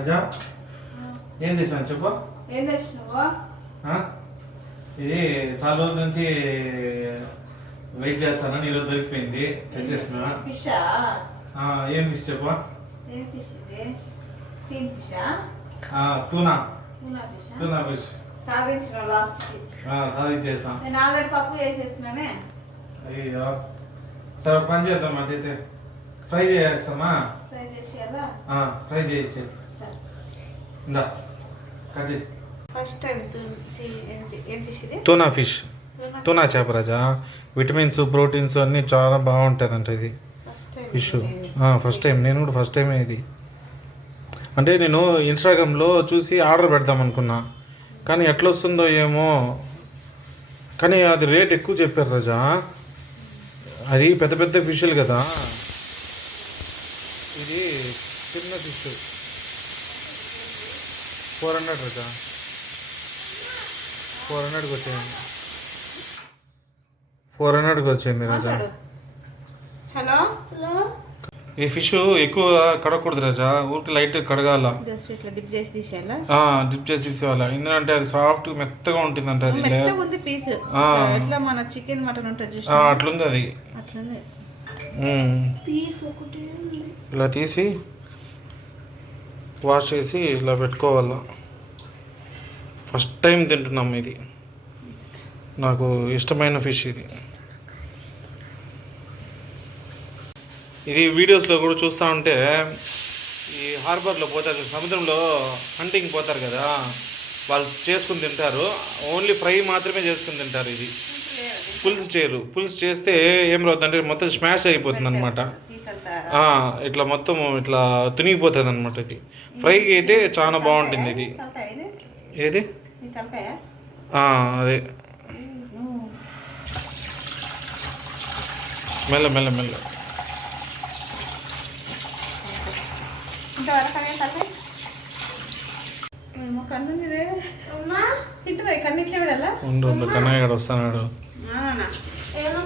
అజా ఏం చేసాను చెప్పు. ఏం తెచ్చినావు? ఇది చాలా రోజుల నుంచి వెయిట్ చేస్తాను, ఈరోజు దొరికిపోయింది, తెచ్చేసిన. ఫిషా? ఏం ఫిష్ చెప్పు. ఏం ఫిష్ ఇది? కింగ్ ఫిషా? టూనా. Tuna fish. ఫిష్ సాధించిన లాస్ట్కి. సాధించేసిన. నేను ఆల్రెడీ పప్పు చేసేస్తున్నానే. అయ్యో సరే పని చేద్దాం అంటే ఫ్రై చేస్తామా? ఫ్రై చేసేయాలా? ఫ్రై చేయొచ్చు. సరే ఇందా కట్. ఫస్ట్ టైం ఏం ఫిష్ ఇది? Tuna fish. టూనా చేప రాజా, విటమిన్స్ ప్రోటీన్స్ అన్నీ చాలా బాగుంటుంది అంట ఇది ఫిష్. ఫస్ట్ టైం, నేను కూడా ఫస్ట్ టైమే ఇది. అంటే నేను ఇన్స్టాగ్రామ్లో చూసి ఆర్డర్ పెడదాం అనుకున్నా, కానీ ఎట్లా వస్తుందో ఏమో, కానీ అది రేట్ ఎక్కువ చెప్పారు రాజా. అది పెద్ద పెద్ద ఫిష్లు కదా, ఇది చిన్న ఫిష్ 400 రాజా. 400కి వచ్చేయండి, 400కి వచ్చేయండి రాజా. హలో. ఈ ఫిష్ ఎక్కువ కడగకూడదు రాజా, ఊరికి లైట్ కడగాల. ఇట్లా డిప్ చేసి తీసేయాలా? డిప్ చేసి తీసేయాల, ఎందుకంటే అది సాఫ్ట్ మెత్తగా ఉంటుందంట. అది ఉంది పీస్ ఎట్లా మన చికెన్ మటన్ ఉంటుంది అట్లుంది అది. అట్లుంది పీస్ ఒకటి ఇలా తీసి వాష్ చేసి ఇలా పెట్టుకోవాల. ఫస్ట్ టైం తింటున్నాం ఇది, నాకు ఇష్టమైన ఫిష్ ఇది. ఇది వీడియోస్లో కూడా చూస్తూ ఉంటే ఈ హార్బర్లో పోతారు, సముద్రంలో హంటింగ్ పోతారు కదా, వాళ్ళు చేసుకుని తింటారు. ఓన్లీ ఫ్రై మాత్రమే చేసుకుని తింటారు. ఇది పులుసు చేయరు. పులుసు చేస్తే ఏం రావుతుందంటే మొత్తం స్మాష్ అయిపోతుంది అనమాట. ఇట్లా మొత్తం ఇట్లా తునిగిపోతుంది అనమాట. ఇది ఫ్రైకి అయితే చాలా బాగుంటుంది ఇది. ఏది? అదే మెల్ల మెల్ల మెల్ల. ఉండు కన్నయ్య గడ వస్తున్నాడు.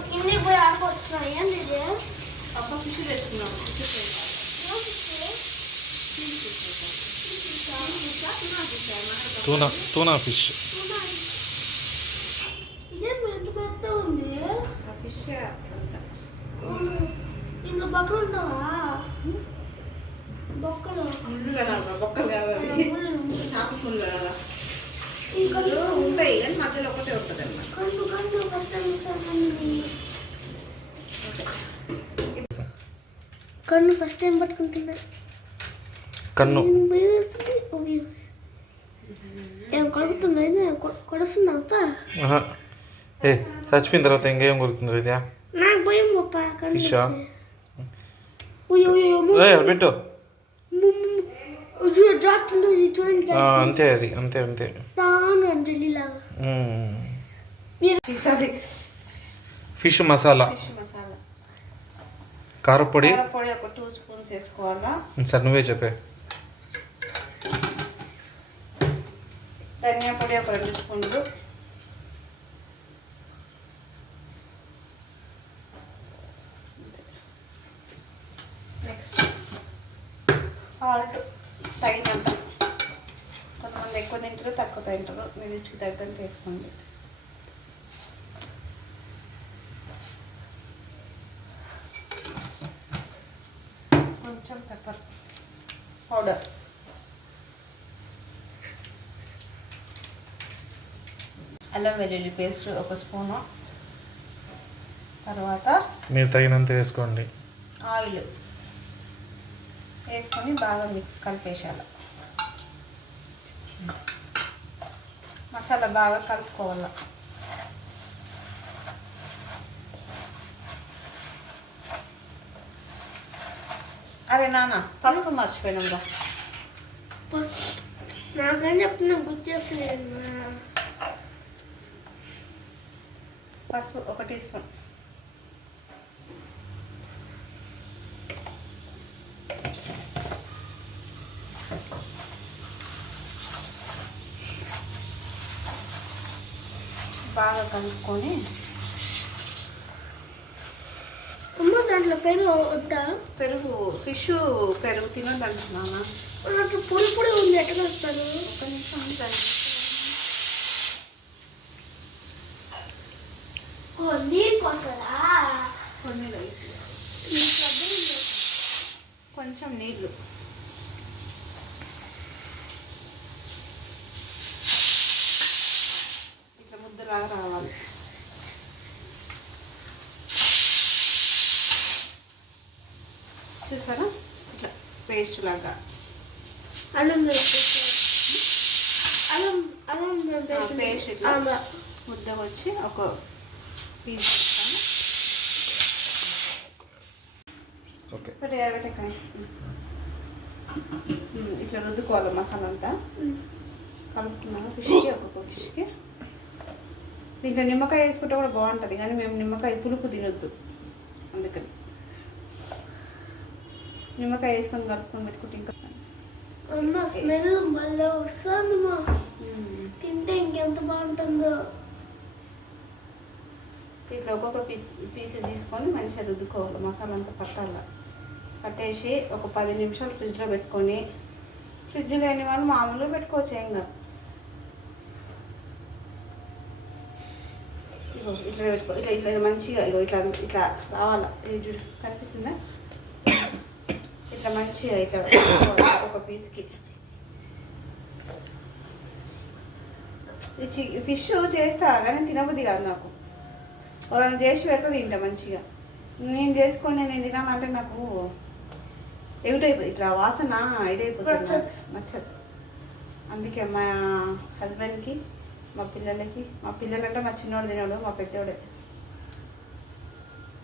కిందికి పోయి ఆడుకోవచ్చు. ఏంది ఇది? Tuna fish. ఇదే ఎంత పెద్ద ఉంది. ఫిష్ ఇంట్లో బొక్కలు ఉంటావా? బొక్కలు బొక్కలు ఇంకా ఉంటాయి, కానీ మధ్యలో ఒకటే ఉంటుంది అన్నమాట. కండు కండు కన్ను ఫస్ట్ టైం పట్టుకుంటున్నా. కన్ను ఏం కొడుకుతున్నా? కొడుస్తుంది అంతా. చచ్చిపోయిన తర్వాత ఇంకేం కొడుతుంది ఇది? నాకు భయం పప్ప. ఫిషా పెట్టు. అంతే అది, అంతే అంతే. ఫిష్ మసాలా, కారపొడి ఒక 2 స్పూన్స్ వేసుకోవాలా. సరే నువ్వే చెప్పే. ధనియా పొడి ఒక 2 స్పూన్లు. నెక్స్ట్ సాల్ట్ తగినంత. కొంతమంది ఎక్కువ తింటారు, తక్కువ తింటారు. మీరు రుచికి తగ్గని తీసుకోండి. కొంచెం పెప్పర్ పౌడర్, అల్లం వెల్లుల్లి పేస్ట్ 1 స్పూను. తర్వాత మీరు తగినంత వేసుకోండి. ఆయిల్ వేసుకొని బాగా కలిపేసాలి. మసాలా బాగా కలుపుకోవాలి. అరే నాన్న పసుపు మర్చిపోయినా. నాకని చెప్తున్నా, గుర్తు చేస్తలేదు. పసుపు 1 టీ స్పూన్. బాగా కలుపుకొని దాంట్లో పెరుగు వద్దా? పెరుగు ఫిష్ పెరుగు తినదంటున్నానా? నాకు పొడి పొడి ఉంది ఎట్లా వస్తాను ఒక నిమిషం ఉంటాను. ఓ నీరు పోస్తారా కొన్ని లైట్ కొంచెం నీళ్ళు. ఇట్లా ముద్దలాగా రావాలి. చూసారా ఇట్లా పేస్ట్ లాగా. అల్లం అల్లం అల్లం పేస్ట్ ఇట్లా ముద్ద వచ్చి ఒక పీస్ ఇస్తాను. ఓకే. ఒకటి ఎరగటెక్కని ఇట్లా రుద్దుకోవాలి మసాలా అంతా. కలుపుకున్నాను ఫిష్కి, ఒక్కొక్క ఫిష్కి. దీంట్లో నిమ్మకాయ వేసుకుంటే కూడా బాగుంటుంది, కానీ మేము నిమ్మకాయ పులుపు తినొద్దు, అందుకని నిమ్మకాయ వేసుకొని కలుపుకొని పెట్టుకుంటే ఇంకా అమ్మ స్మెల్ మళ్ళీ వస్తుందమ్మా. తింటే ఇంకెంత బాగుంటుందో. ఇట్లా ఒక్కొక్క పీస్ తీసుకొని మంచిగా రుద్దుకోవాలి, మసాలా అంతా పట్టాల. పట్టేసి ఒక 10 నిమిషాలు ఫ్రిడ్జ్లో పెట్టుకొని, ఫ్రిడ్జ్ లేని వాళ్ళు మామూలుగా పెట్టుకోవచ్చు, ఏం కాదు. ఇగో ఇట్లా పెట్టుకో, ఇట్లా ఇట్లా మంచిగా ఇగో ఇట్లా ఇట్లా రావాలా. ఇది చూడు కనిపిస్తుందా? ఇట్లా మంచిగా ఇట్లా ఒక పీస్కి. ఫిష్ చేస్తా కానీ తినబుద్ధి కాదు నాకు. వాళ్ళని చేసి పెడితే తింటా మంచిగా. నేను చేసుకొని నేను తినాలంటే నాకు ఏమిటైపోతుంది, ఇట్లా వాసన ఇదైపోతుంది, నాకు నచ్చదు. అందుకే మా హస్బెండ్కి, మా పిల్లలంటే మా చిన్నోడు తినడు, మా పెద్దోడే.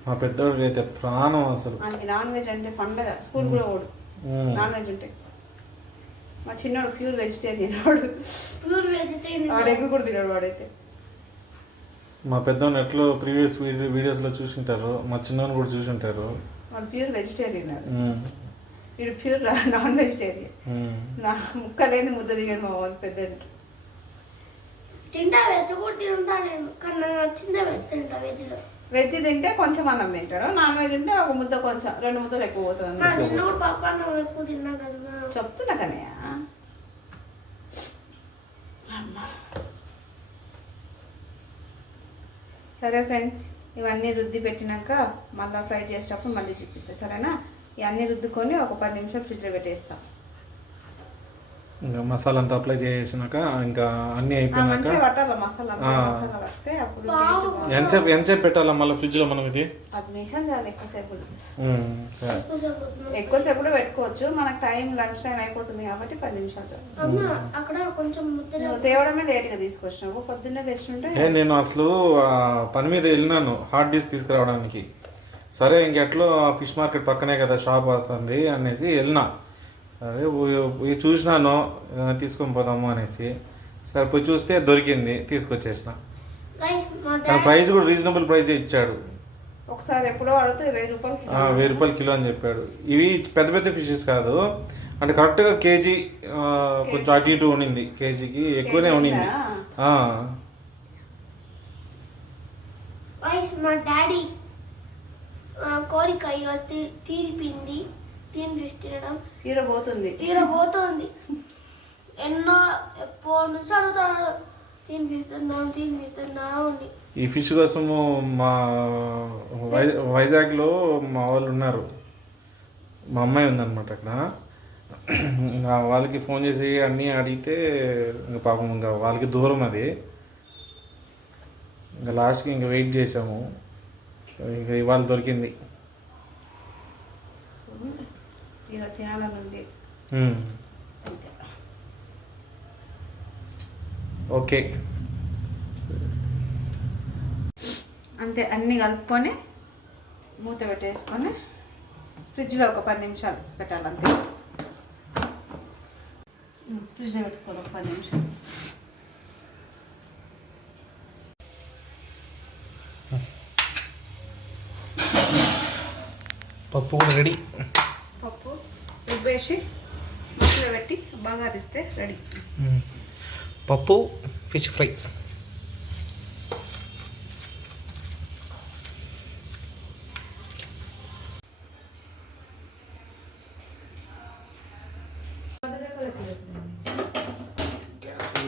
మా పెద్దోడికి అయితే ప్రాణం అసలు. ఆయనకి నాన్ వెజ్ అంటే పండగ, స్కూల్ కూడా పోడు నాన్ వెజ్ ఉంటే. మా చిన్నోడు ప్యూర్ వెజిటేరియన్, వాడు ప్యూర్ వెజిటేరియన్. వాడు ఎగ్ కూడా తినడు వాడైతే. మా పెద్దోని ఎట్లో ప్రీవియస్ వీడియోస్లో చూసింటారు, మా చిన్నోని కూడా చూసింటారు. వాడు ప్యూర్ వెజిటేరియన్, వీడు ప్యూర్ నాన్ వెజిటేరియన్. నా ముక్క లేని ముద్ద దిగదు మా వాళ్ళు పెద్దకి. తింటా వెజ్ కూడా తింటా నేను, కానీ నాకు నచ్చిందే వెజ్ తింటా. వెజ్లో వెజ్ తింటే కొంచెం అన్నం తింటాడు, నాన్ వెజ్ ఉంటే ఒక ముద్ద కొంచెం 2 ముద్దలు ఎక్కువ పోతుంది. నిన్న కూడా పప్పు అన్నం ఎక్కువ తిన్నా కదా. చెప్తున్నా కనయ్య. సరే ఫ్రెండ్, ఇవన్నీ రుద్ది పెట్టినాక మళ్ళీ ఫ్రై చేసేటప్పుడు మళ్ళీ చూపిస్తా, సరేనా? ఇవన్నీ రుద్దుకొని ఒక 10 నిమిషాలు ఫ్రిడ్జ్లో పెట్టేస్తాం. ఇంకా మసాలా అంతా అప్లై చేసినాక ఇంకా అన్నీ అయిపోయినాక మంచిగా పట్టాలి మసాలా, మసాలా పడితే అప్పుడు టేస్ట్ బాగుంటుంది. ఎంతసేపు పెట్టాలా మళ్ళీ ఫ్రిడ్జ్లో మనం ఇది? 10 నిమిషాలు చాలు, ఎక్కువసేపు సరే. ఎక్కువసేపు కూడా పెట్టుకోవచ్చు. మనకు టైం లంచ్ టైం అయిపోతుంది కాబట్టి 10 నిమిషాలు చాలు. అమ్మ అక్కడ కొంచెం ముద్ద నువ్వు తేవడమే లేట్గా తీసుకొచ్చినావు, పొద్దున్నే తెచ్చుంటే. నేను అసలు పని మీద వెళ్ళినాను హార్డ్ డిస్క్ తీసుకురావడానికి. సరే ఇంకెట్లో ఫిష్ మార్కెట్ పక్కనే కదా షాప్ అవుతుంది అనేసి వెళ్ళినా. సరే పోయి చూసినాను, తీసుకొని పోదాము అనేసి. సరే పోయి చూస్తే దొరికింది, తీసుకొచ్చేసిన. కానీ ప్రైస్ కూడా రీజనబుల్ ప్రైస్ ఇచ్చాడు. ఒకసారి ఎప్పుడో అడిగితే 1000 రూపాయలు 1000 రూపాయలు కిలో అని చెప్పాడు. ఇవి పెద్ద పెద్ద ఫిషెస్ కాదు, అంటే కరెక్ట్గా కేజీ కొంచెం అటు ఇటు ఉండింది, కేజీకి ఎక్కువనే ఉండింది. మా డాడీ కోరిక తీరిపింది, తినడం తీరబోతుంది. ఎప్పటి నుంచి అడుగుతాడు, తినిపిస్తున్నా ఉంది. ఈ ఫిష్ కోసము మా వైజాగ్లో మా వాళ్ళు ఉన్నారు, మా అమ్మాయి ఉందన్నమాట అక్కడ. ఇంకా వాళ్ళకి ఫోన్ చేసి అన్నీ అడిగితే ఇంకా పాపం ఇంకా వాళ్ళకి దూరం అది. ఇంకా లాస్ట్కి ఇంకా వెయిట్ చేసాము, ఇంకా ఇవాళ దొరికింది. తినాలని ఉంది. ఓకే, అంతే. అన్నీ కలుపుకొని మూత పెట్టేసుకొని ఫ్రిడ్జ్లో ఒక 10 నిమిషాలు పెట్టాలి, అంతే. ఫ్రిడ్జ్లో పెట్టుకోవాలి ఒక 10 నిమిషాలు. పప్పు కూడా రెడీ. పప్పు రుబ్బేసి మసాలా పెట్టి బాగా తీస్తే రెడీ. పప్పు ఫిష్ ఫ్రై.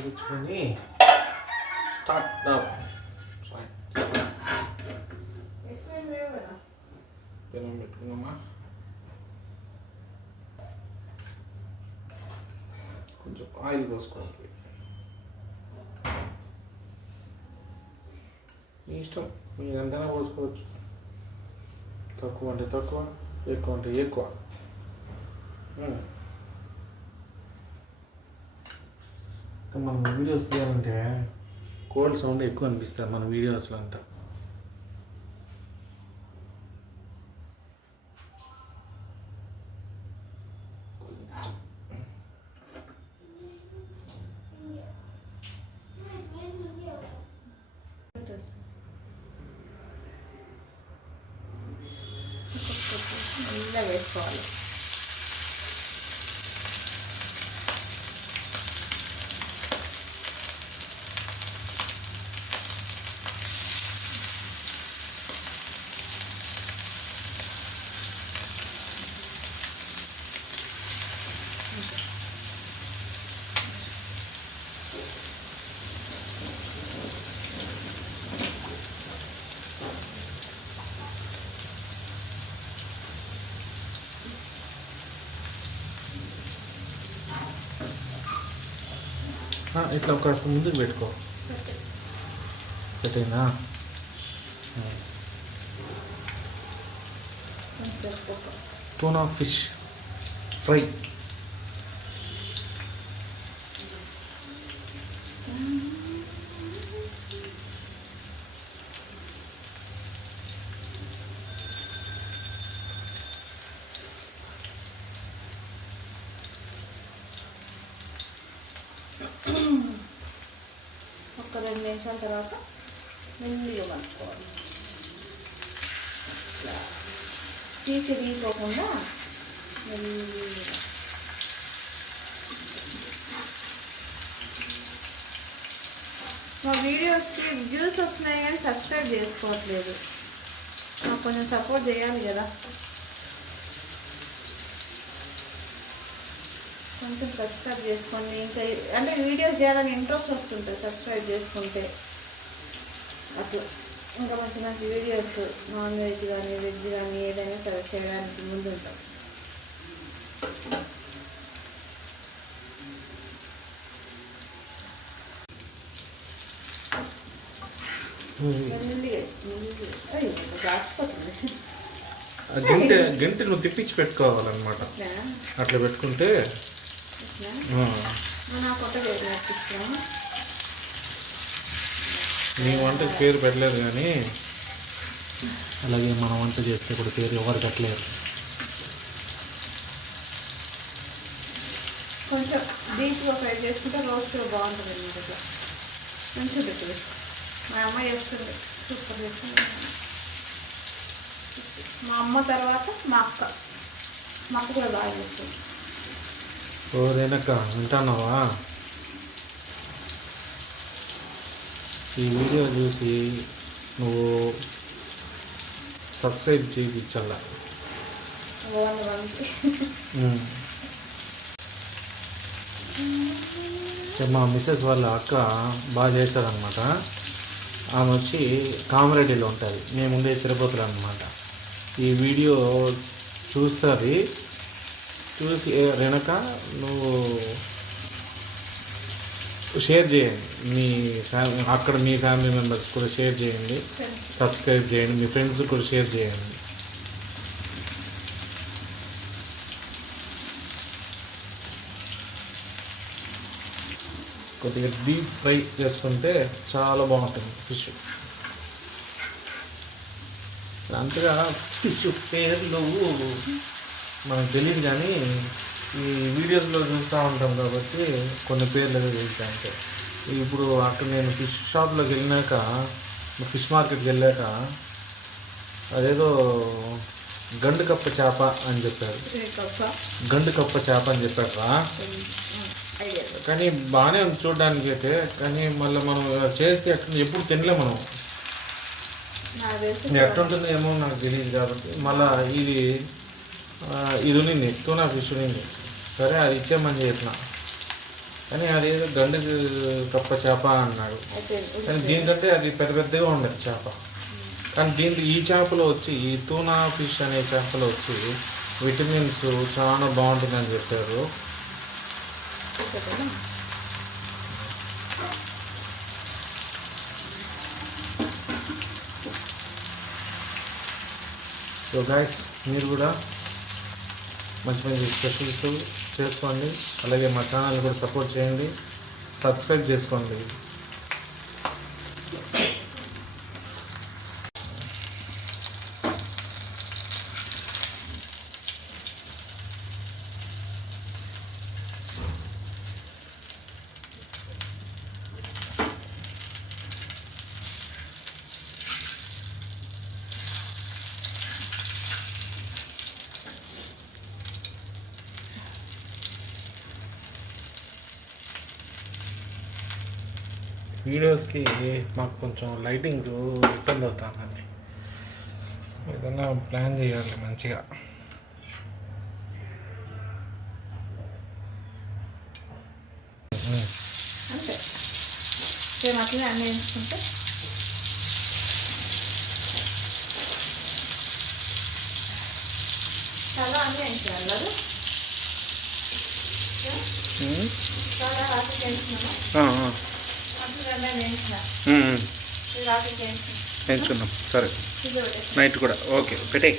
వెలిగించుకొని స్టార్ట్ ఎక్కువేం లేవు కదా. పెనం పెట్టుకున్నామా, కొంచెం ఆయిల్ పోసుకోవాలి. మీ ఇష్టం, మీరు ఎంతైనా పోసుకోవచ్చు. తక్కువ అంటే తక్కువ, ఎక్కువ అంటే ఎక్కువ. మనం వీడియోస్ తీయాలంటే కోల్డ్ సౌండ్ ఎక్కువ అనిపిస్తుంది మన వీడియోస్లో అంతా. ఇలా వేసుకోవాలి. ఇట్లా కాస్త ముందుకు పెట్టుకో. పెట్టినా టూనా ఫిష్ ఫ్రై. ఒక 2 నిమిషాల తర్వాత మెల్లిగా కలుపుకోవాలి. ఇట్లా పీకి తీసుకోకుండా మెల్లిగా. మా వీడియోస్కి వ్యూస్ వస్తున్నాయి కానీ సబ్స్క్రైబ్ చేసుకోవట్లేదు. నాకు కొంచెం సపోర్ట్ చేయాలి కదా. కొంచెం సబ్స్క్రైబ్ చేసుకోండి. ఇంకా అంటే వీడియోస్ చేయాలని ఇంట్రెస్ట్ వస్తుంటుంది సబ్స్క్రైబ్ చేసుకుంటే. అట్లా ఇంకా మంచి మంచి వీడియోస్ నాన్ వెజ్ కానీ వెజ్ కానీ ఏదైనా సరే చేయడానికి ముందు ఉంటాం. గంట నువ్వు తిప్పించి పెట్టుకోవాలన్నమాట. అట్లా పెట్టుకుంటే నీ వంటకి పేరు పెట్టలేదు కానీ అలాగే మనం వంట చేస్తే కూడా పేరు ఎవరు పెట్టలేరు. కొంచెం డీప్గా ఫ్రై చేసుకుంటే రోస్ట్గా బాగుంటుంది అన్నమాట. ఇట్లా మంచిగా పెట్టదు. మా అమ్మ చేస్తుంది సూపర్ చేస్తుంది. మా అమ్మ తర్వాత మా అక్క కూడా బాగా చేస్తుంది. ఓరేనక్క వింటున్నావా? ఈ వీడియో చూసి నువ్వు సబ్స్క్రైబ్ చేయించాల. మా మిస్సెస్ వాళ్ళ అక్క బాగా చేశారనమాట. ఆమె వచ్చి కామారెడ్డిలో ఉంటుంది, మేము ఉండే తిరుపతిలో అనమాట. ఈ వీడియో చూస్తుంది. చూసి వెనక నువ్వు షేర్ చేయండి, మీ ఫ్యామిలీ అక్కడ మీ ఫ్యామిలీ మెంబర్స్ కూడా షేర్ చేయండి, సబ్స్క్రైబ్ చేయండి, మీ ఫ్రెండ్స్ కూడా షేర్ చేయండి. కొద్దిగా డీప్ ఫ్రై చేసుకుంటే చాలా బాగుంటుంది ఫిష్. అంతగా ఫిష్ పేర్లు మనకు తెలియదు కానీ ఈ వీడియోస్లో చూస్తూ ఉంటాం కాబట్టి కొన్ని పేర్లు ఏదో తెలుస్తాయి అంతే. ఇప్పుడు అక్కడ నేను ఫిష్ షాప్లోకి వెళ్ళినాక, ఫిష్ మార్కెట్కి వెళ్ళాక అదేదో గండు కప్ప చేప అని చెప్పారు. గండు కప్ప చేప అని చెప్పారా? కానీ బాగానే ఉంది చూడడానికి అయితే. కానీ మళ్ళీ మనం చేస్తే ఎప్పుడు తినలే మనం. ఎట్లుంటుందో ఏమో నాకు తెలియదు కాబట్టి మళ్ళీ ఇది ఉన్నింది, టూనా ఫిష్ ఉన్నింది. సరే అది ఇచ్చేమని చెప్పిన. కానీ అదేదో గండ కప్ప చేప అన్నాడు. కానీ దీనికంటే అది పెద్ద పెద్దగా ఉండదు చేప. కానీ దీంట్లో ఈ చేపలో వచ్చి ఈ టూనా ఫిష్ అనే చేపలో వచ్చి విటమిన్స్ చాలా బాగుంటుందని చెప్పారు. సో గైస్, మీరు కూడా మంచి మంచి స్పెషల్స్ చేసుకోండి. అలాగే మా ఛానల్ కూడా సపోర్ట్ చేయండి, సబ్స్క్రైబ్ చేసుకోండి. వీడియోస్కి మాకు కొంచెం లైటింగ్స్ ఇబ్బంది అవుతుందండి. ఏదైనా ప్లాన్ చేయాలి మంచిగా. అంతే సేమ్ అట్లనే అన్నీ వేసుకుంటే చాలా అన్నీ వేయించాలి కదా. చాలా రాత్రికి వేయించుకున్నాము. వేయించుకుందాం. సరే, నైట్ కూడా ఓకే పెట్టే.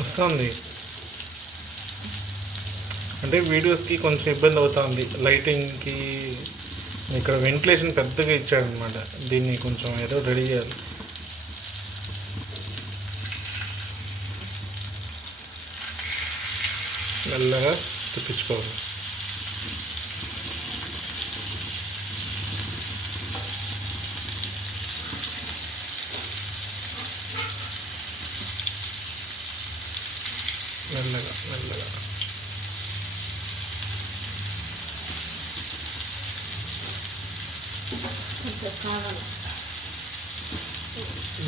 వస్తుంది అంటే వీడియోస్కి కొంచెం ఇబ్బంది అవుతుంది లైటింగ్కి. ఇక్కడ వెంటిలేషన్ పెద్దగా ఇచ్చాడనమాట. దీన్ని కొంచెం ఏదో రెడీ చేయాలి. మెల్లగా తిప్పించుకోవాలి. మెల్లగా మెల్లగా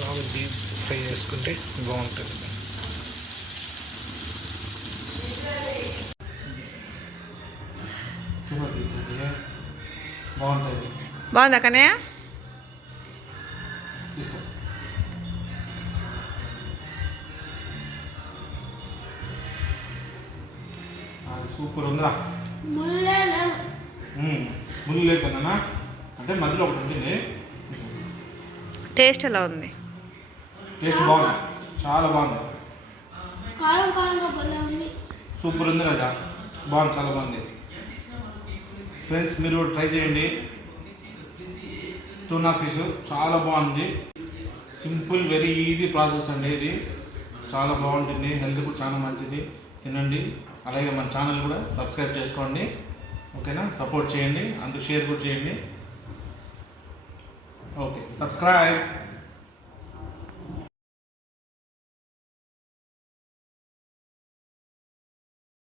బాగా డీప్ ఫ్రై చేసుకుంటే బాగుంటుంది. బాగుంటుంది. బాగుందా కన్నయ్య? సూపర్ ఉందా? ముళ్ళు లేకన్నా అంటే మధ్యలో ఒకటి ఉంటుంది. టేస్ట్ ఎలా ఉంది? టేస్ట్ బాగుంది, చాలా బాగుంది. సూపర్ ఉంది రాజా, బాగుంది, చాలా బాగుంది. ఫ్రెండ్స్, మీరు కూడా ట్రై చేయండి. టూనా ఫిష్ చాలా బాగుంది. సింపుల్, వెరీ ఈజీ ప్రాసెస్ అండి. ఇది చాలా బాగుంటుంది, హెల్త్ కూడా చాలా మంచిది. తినండి. అలాగే మన ఛానల్ కూడా సబ్స్క్రైబ్ చేసుకోండి. ఓకేనా? సపోర్ట్ చేయండి, అందుకు షేర్ కూడా చేయండి. Okay, subscribe.